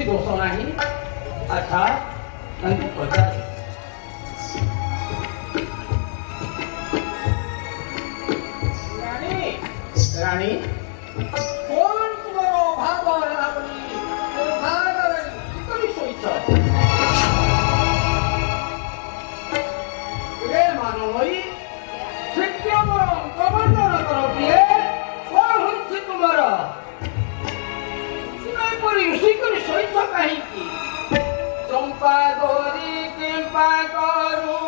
କିଛି ଦୋଷ ନାହିଁ। ଆଚ୍ଛା ତାଙ୍କୁ ପଚାରେ ରାଣୀ କଣ ତୁମର ଅଭାବ ହେଲା ବୋଲି ଶୋଇଛ? ମାନମୟୀ ଶୀଘ୍ର ମୋର ଅଙ୍କବର୍ଣ୍ଣନ କର ପ୍ରିୟ। କଣ ହୋଇଛି ତୁମର? ତୁମେ ଏପରି ଋଷି କରି ଶୋଇଛ କାହିଁକି? ଚମ୍ପା ଧରି କିମ୍ପା କରୁ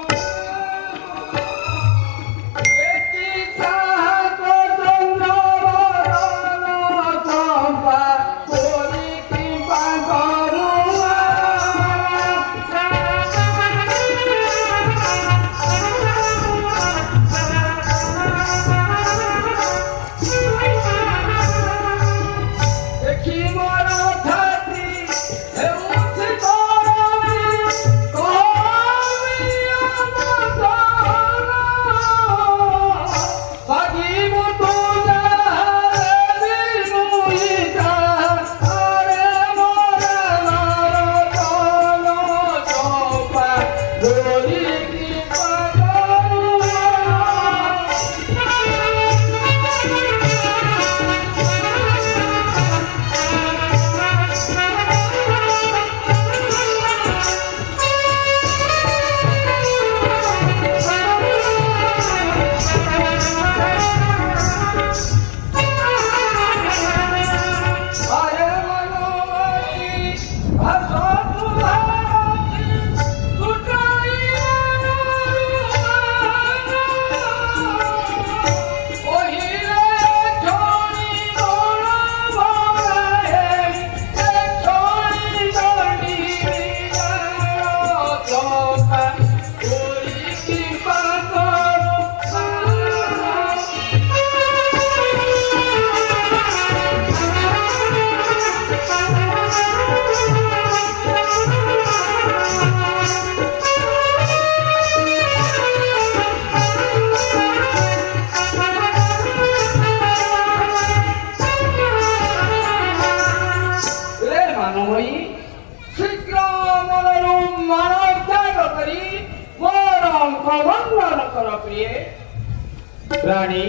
ରାଣୀ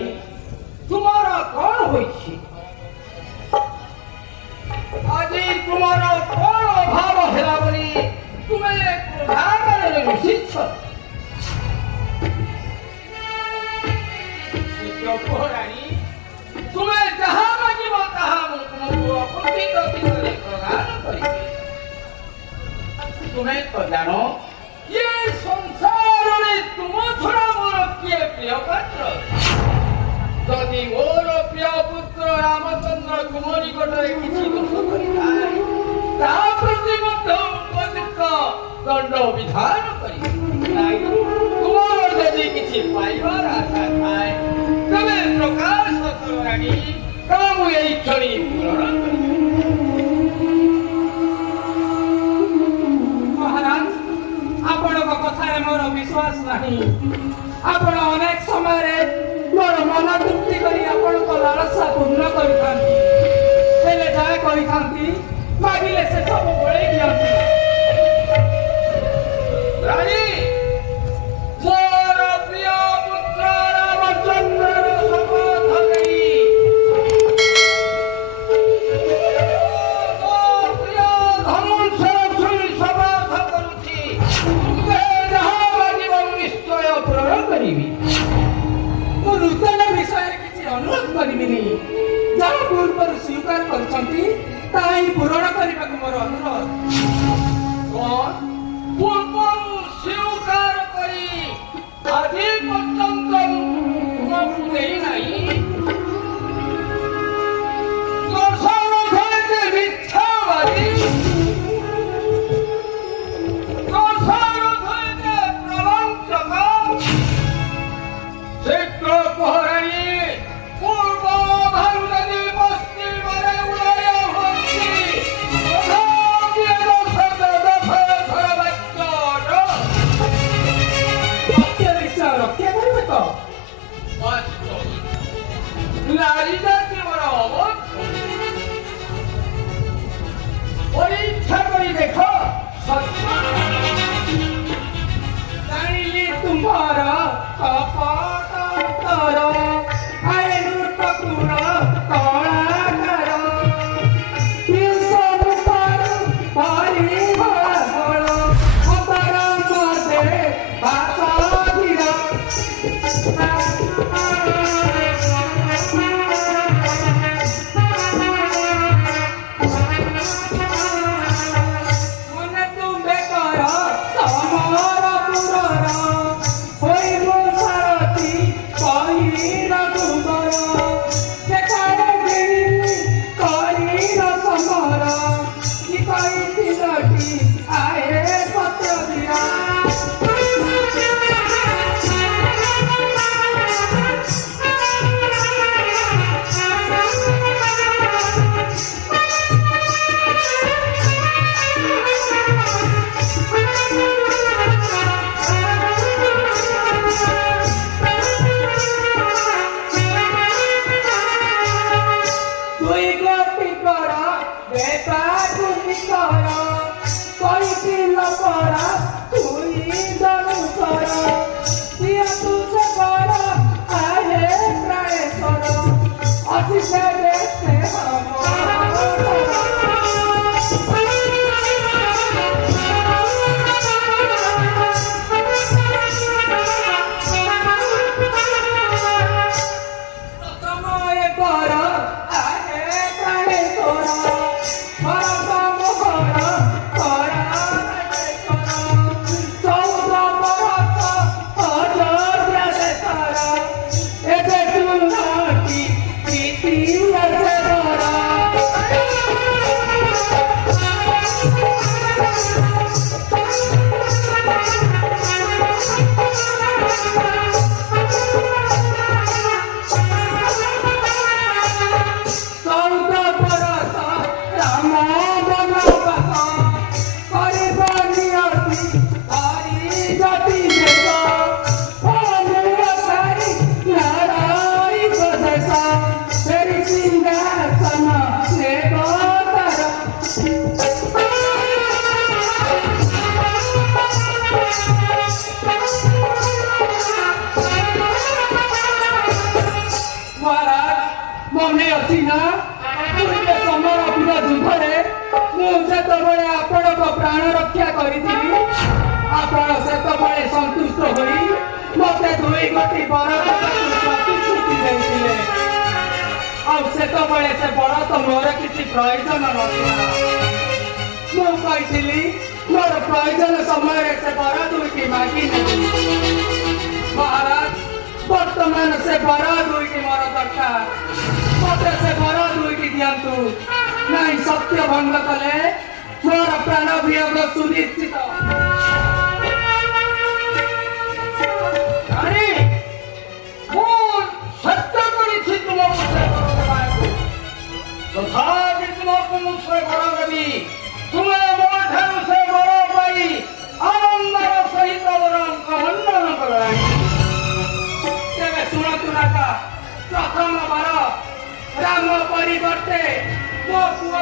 ତୁମର କଣ ହୋଇଛି? ଆଜି ତୁମର କଣ ଅଭାବ ହେଲା ବୋଲି ତୁମେ କ୍ରୋଧାଗାରରେ ରୁଷିଛ? ରାଣୀ ତୁମେ ଯାହା ମାଗିବ ତାହା ମୁଁ ତୁମକୁ ଅକୁଣ୍ଠିତ ଚିତ୍ତରେ ପ୍ରଦାନ କରିବି। ତୁମେ ତ ଜାଣ ଏ ସଂସାରରେ ତୁମ ଛଡ଼ା ମୋର କିଏ ପ୍ରିୟ ପାତ୍ର? ଯଦି ମୋର ପ୍ରିୟ ପୁତ୍ର ରାମଚନ୍ଦ୍ର ତୁମ ନିକଟରେ କିଛି ଦୋଷ କରିଥାଏ ତା ପ୍ରତି ମଧ୍ୟ ଉପଯୁକ୍ତ ଦଣ୍ଡ ବିଧାନ କରିବି। ତୁମର ଯଦି କିଛି ପାଇବାର ଆଶା ଥାଏ ତେବେ ପ୍ରକାଶ କର ରାଣୀ, ତାହା ମୁଁ ଏଇ କ୍ଷଣି ପୂରଣ କରିବି। ମହାରାଜ, ଆପଣଙ୍କ କଥାରେ ମୋର ବିଶ୍ୱାସ ନାହିଁ। ଆପଣ ଅନେକ ସମୟରେ ମୋର ମନ ତୃପ୍ତି କରି ଆପଣଙ୍କ ଲାଳସା ପୂର୍ଣ୍ଣ କରିଥାନ୍ତି, ହେଲେ ଯାହା କରିଥାନ୍ତି ମାଗିଲେ ସେ ସବୁ ଗୋଳେଇ ଦିଅନ୍ତି। ରାଣୀ ମୋର ପ୍ରିୟ ପୁତ୍ର ରାମଚନ୍ଦ୍ରର ଶପଥ ନେଇ ପ୍ରିୟ ଧନୁଷର ଛୁରୀ ଶପଥ କରୁଛି, ତୁମେ ଯାହା ମାଗିବ ନିଶ୍ଚୟ ପୂରଣ କରିବି। ମୁଁ ନୂତନ ବିଷୟରେ କିଛି ଅନୁରୋଧ କରିବିନି। ଯାହା ପୂର୍ବରୁ ସ୍ୱୀକାର କରିଛନ୍ତି ତାହା ହିଁ ପୂରଣ କରିବାକୁ ମୋର ଅନୁରୋଧ। ପୂର୍ବରୁ ସ୍ୱୀକାର କରି ଆଜି ପର୍ଯ୍ୟନ୍ତ ତୁମକୁ ଦେଇନାହିଁ। ମିଥ୍ୟାବାଦୀ ପ୍ରବଞ୍ଚକ ଶୀଘ୍ର ପହରାଇ ପୂର୍ବ ଭାରୁଣୀ ପଶ୍ଚିମରେ ଉଦୟ ହୁଅନ୍ତି। ରାମ ବନବାସ କରିବ ନିୟତି ହରି ଯଦି ଦେଶ ଅନୁସାରୀ ନାରାୟୀ ପ୍ରଦେଶ ଫେରି ସିଂହାସନ ନେବ ତାର ମହାରାଜ ମନେ ଅଛି ନା ପୂର୍ବ ସମର ଯୁଦ୍ଧରେ ମୁଁ ଯେତେବେଳେ ଆପଣଙ୍କ ପ୍ରାଣ ରକ୍ଷା କରିଥିଲି ଆପଣ ସେତେବେଳେ ସନ୍ତୁଷ୍ଟ ହୋଇ ମୋତେ 2 ଗୋଟି ବରତ ପ୍ରତିଶ୍ରୁତି ଦେଇଥିଲେ ଆଉ ସେତେବେଳେ ସେ ବରତ ମୋର କିଛି ପ୍ରୟୋଜନ ନଥିଲା ମୁଁ କହିଥିଲି ମୋର ପ୍ରୟୋଜନ ସମୟରେ ସେ ବର 2ଟି ମାଗି ନେବି ମହାରାଜ ବର୍ତ୍ତମାନ ସେ ବର 2ଟି ମୋର ଦରକାର ମୋତେ ସେ ବର 2ଟି ଦିଅନ୍ତୁ ନାଇଁ ସତ୍ୟ ଭଙ୍ଗ କଲେ ମୋର ପ୍ରାଣ ବିୟୋଗ ସୁନିଶ୍ଚିତ ରାଣୀ ମୁଁ ସତ୍ୟ କରିଛି ତୁମକୁ ସେ ବର ଦେବାକୁ ତଥାପି ତୁମକୁ ମୁଁ ସେ ବର ଦେବି ତୁମେ ମୋ ଠାରୁ ସେ ବର ପାଇ ଆନନ୍ଦର ସହିତ ବରଙ୍କ ମଣ୍ଡନ କର ରାଣୀ ତେବେ ଶୁଣନ୍ତୁ ରାଜା ପ୍ରଥମ ବର ରାମ ପରିବର୍ତ୍ତେ ମୋ ପୁଅ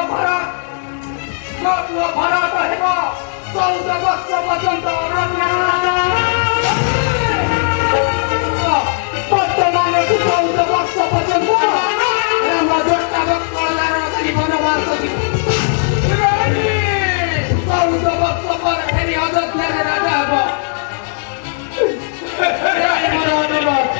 ଭରତ ହେବ 14 ବର୍ଷ ପର୍ଯ୍ୟନ୍ତ ବର୍ତ୍ତମାନଠୁ 14 ବର୍ଷ ପର୍ଯ୍ୟନ୍ତ ରାମ ଜଟାକ କଳାର ଧରି ବନବାସ ଯିବ 14 ବର୍ଷ ପରେ ଫେରି ଅଯୋଧ୍ୟାରେ ରାଜା ହେବ ମୋର ଅନୁରୋଧ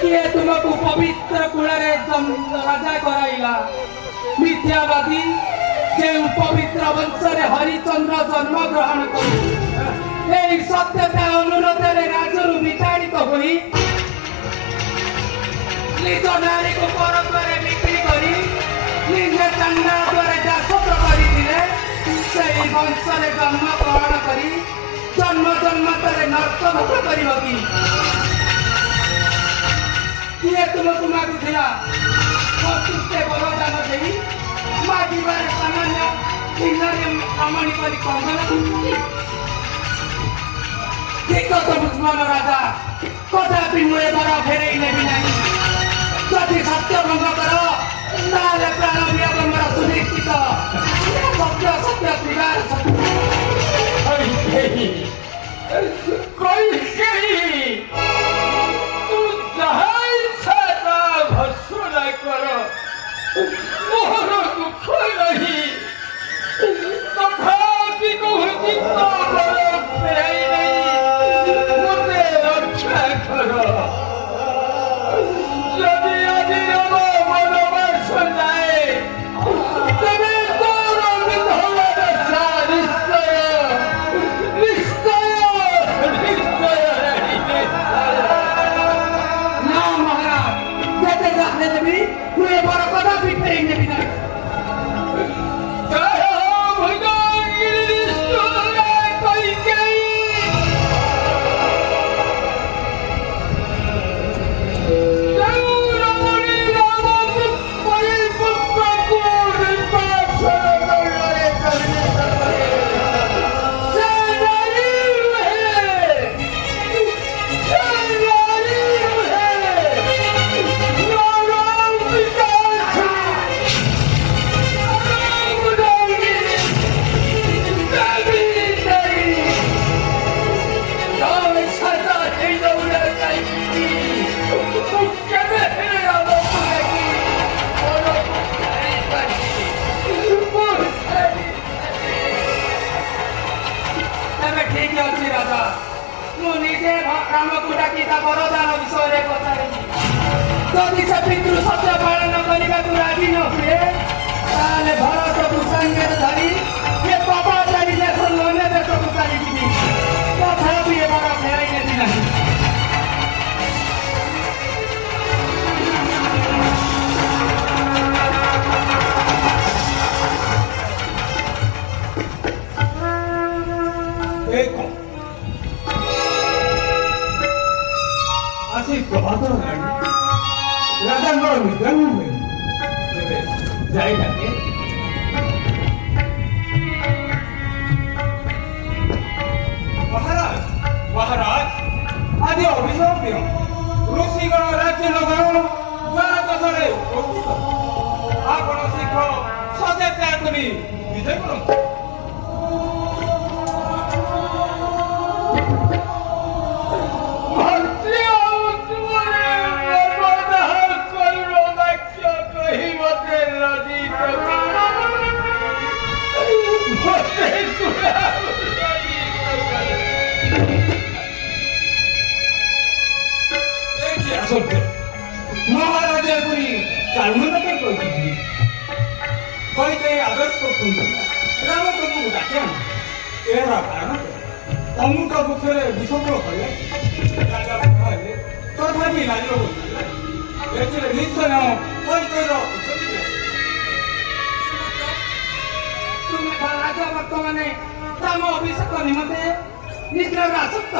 किए तुमको पवित्र कुलरे राजा कराइला मिथ्यावादी जे पवित्र वंशरे हरिचंद्र जन्म ग्रहण कर सत्यता अनुरोध राजू विताड़ित हुई निज नारी को परद्वारे बिक्री करी निजे चंदा द्वारा जासत कर वंशरे जन्म ग्रहण करी जन्म जन्मतरे नर्तभोग कर किए तुमको मागुला सतुष्टे बरदान दे मागिबार सामान्य कमणी कर ठीक बुझमान राजा कदापि मुझे बर फेर नेबी ना जदि सत्य भंग कर प्राण वियोग मोर सुनिश्चित सत्य सत्य पिबार मोहर दुख नहीं तथापि कहती फेराई नहीं मते रक्षा कर यदि यदि मनोवास जाए तेरे तोर विधवा रक्षा निश्चय निश्चय निश्चय ना महाराज जते जाने देवी मुझे बड़ा कदापि फेर नेबी ना बरदान विषय पचारि से पितृ सत्य पालन करने को राजी न हुए भरत को संगे धरी ये पापाचारी देश अन्य देश को चली तथापि ये बड़ा फेर नेबी ना प्रभात राजा निधन हुए जाए ଯୁଦ୍ଧ କରନ୍ତୁ। ଭକ୍ତି ଆଉ ତୁମରେ ନବଦାହ କରୁଣ ବାକ୍ୟ କହି ମତେ ଲଜ୍ଜିତ କର। ମତେ ଆସନ୍ତୁ ମହାରାଜା ପୁରୀ କାଳୁମତା ପାଇଁ କହିଥିଲି କହିତେ ଆଦେଶ କରୁଛନ୍ତି ରାମଚନ୍ଦ୍ରଙ୍କୁ ଡାକି ଆଣ। ଏହାର କାରଣ ଅମୁକ ପକ୍ଷରେ ବିଷପ୍ର କଲେ ରାଜା ହେଲେ ତଥାପି ରାଜ୍ୟ ହୋଇଥିଲେ ଏଥିରେ ନିଶ୍ଚୟ କୈକେୟୀର ତୁମେ ରାଜା ବର୍ତ୍ତମାନେ ରାମ ଅଭିଷେକ ନିମନ୍ତେ ନିଜର ଆସକ୍ତ